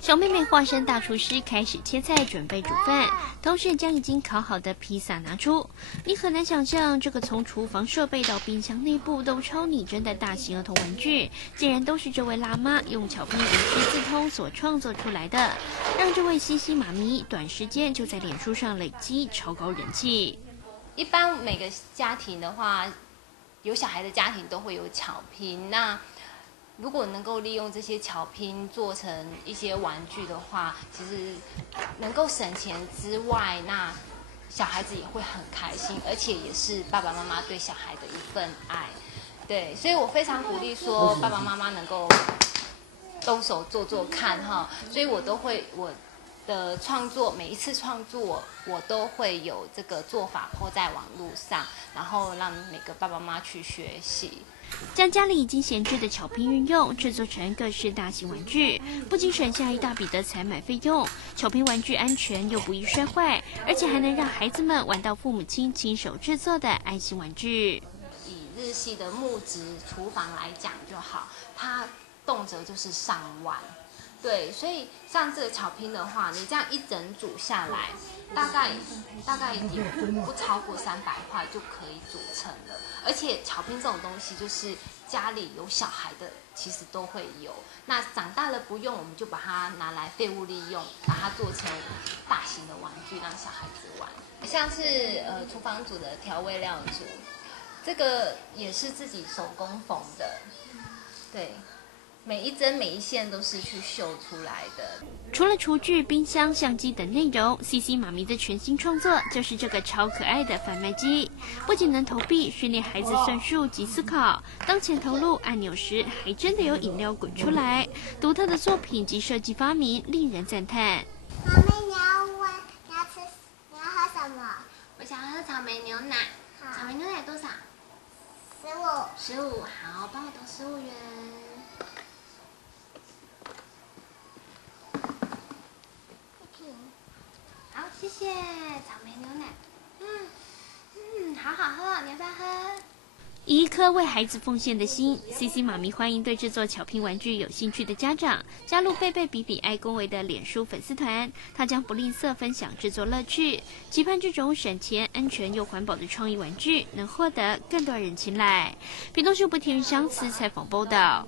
小妹妹化身大厨师，开始切菜准备煮饭，同时将已经烤好的披萨拿出。你很难想象，这个从厨房设备到冰箱内部都超拟真的大型儿童玩具，竟然都是这位辣妈用巧拼无师自通所创作出来的，让这位西西妈咪短时间就在脸书上累积超高人气。一般每个家庭的话，有小孩的家庭都会有巧拼。那如果能够利用这些巧拼做成一些玩具的话，其实能够省钱之外，那小孩子也会很开心，而且也是爸爸妈妈对小孩的一份爱。对，所以我非常鼓励说爸爸妈妈能够动手做做看哈。所以我都会我的创作，每一次创作我都会有这个做法po在网络上，然后让每个爸爸妈妈去学习。将家里已经闲置的巧拼运用，制作成各式大型玩具，不仅省下一大笔的采买费用，巧拼玩具安全又不易摔坏，而且还能让孩子们玩到父母亲亲手制作的爱心玩具。以日系的木质厨房来讲就好，它动辄就是上万。对，所以像这个巧拼的话，你这样一整组下来，大概也不超过300块就可以组成了。而且巧拼这种东西，就是家里有小孩的其实都会有。那长大了不用，我们就把它拿来废物利用，把它做成大型的玩具，让小孩子玩。像是厨房组的调味料组，这个也是自己手工缝的，对。每一针每一线都是去绣出来的。除了厨具、冰箱、相机等内容，西西妈咪的全新创作就是这个超可爱的贩卖机。不仅能投币训练孩子算术及思考，当钱投入按钮时，还真的有饮料滚出来。独特的作品及设计发明令人赞叹。妈咪，你要喝什么？我想喝草莓牛奶。草莓牛奶多少？15。好，帮我投15元。好，谢谢草莓牛奶。好好喝，你要不要喝？以一颗为孩子奉献的心，西西妈咪欢迎对制作巧拼玩具有兴趣的家长加入贝贝比比爱恭维的脸书粉丝团，他将不吝啬分享制作乐趣，期盼这种省钱、安全又环保的创意玩具能获得更多人青睐。屏东县不田乡采访报道。